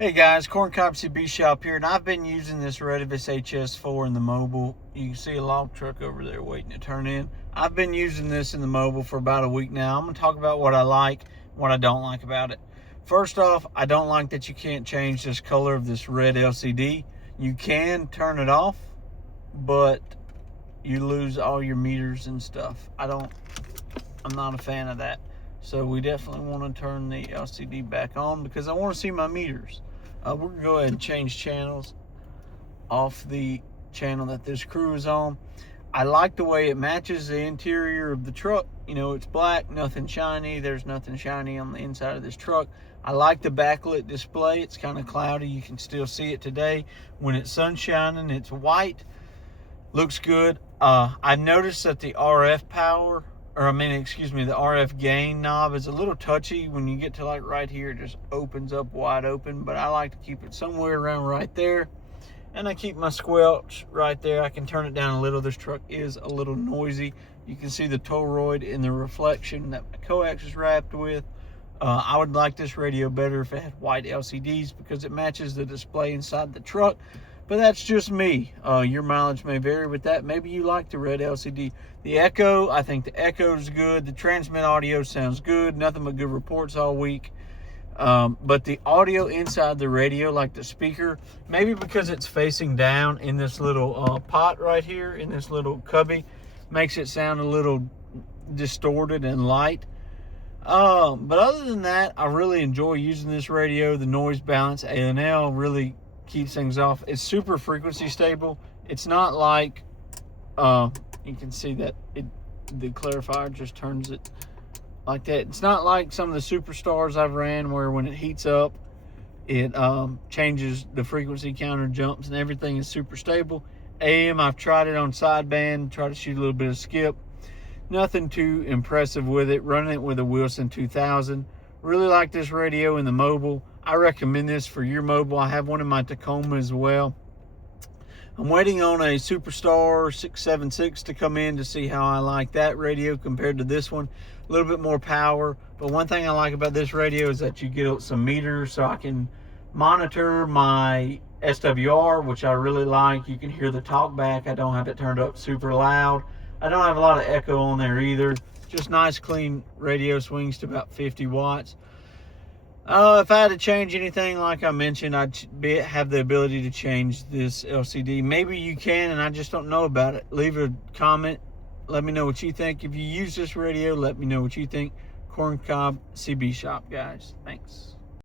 Hey guys, Corncob CB Shop here, and I've been using this Retevis HS4 in the mobile. You can see a log truck over there waiting to turn in. I've been using this in the mobile for about a week now. I'm going to talk about what I like and what I don't like about it. First off, I don't like that you can't change this color of this red LCD. You can turn it off, but you lose all your meters and stuff. I'm not a fan of that. So we definitely want to turn the LCD back on because I want to see my meters. We're going to go ahead and change channels off the channel that this crew is on. I like the way it matches the interior of the truck. You know, it's black, nothing shiny. There's nothing shiny on the inside of this truck. I like the backlit display. It's kind of cloudy. You can still see it today. When it's sun shining, it's white. Looks good. I noticed that the RF power, the RF gain knob is a little touchy. When you get to like right here, it just opens up wide open, but I like to keep it somewhere around right there. And I keep my squelch right there. I can turn it down a little. This truck is a little noisy. You can see the toroid in the reflection that my coax is wrapped with. I would like this radio better if it had white LCDs because it matches the display inside the truck. But that's just me. Your mileage may vary with that. Maybe you like the red LCD. The echo, I think the echo is good. The transmit audio sounds good. Nothing but good reports all week. But the audio inside the radio, like the speaker, maybe because it's facing down in this little pot right here, in this little cubby, makes it sound a little distorted and light. But other than that, I really enjoy using this radio. The noise balance, A&L, really keeps things off. It's super frequency stable. It's not like you can see that the clarifier just turns it like that. It's not like some of the superstars I've ran where when it heats up it changes the frequency counter, jumps, and everything is super stable. AM, I've tried it on sideband, tried to shoot a little bit of skip. Nothing too impressive with it. Running it with a Wilson 2000. Really like this radio in the mobile. I recommend this for your mobile. I have one in my Tacoma as well. I'm waiting on a Superstar 676 to come in to see how I like that radio compared to this one. A little bit more power. But one thing I like about this radio is that you get some meters so I can monitor my SWR, which I really like. You can hear the talk back. I don't have it turned up super loud. I don't have a lot of echo on there either. Just nice clean radio, swings to about 50 watts. If I had to change anything, like I mentioned, I'd have the ability to change this LCD. Maybe you can, and I just don't know about it. Leave a comment. Let me know what you think. If you use this radio, let me know what you think. Corncob CB Shop, guys. Thanks.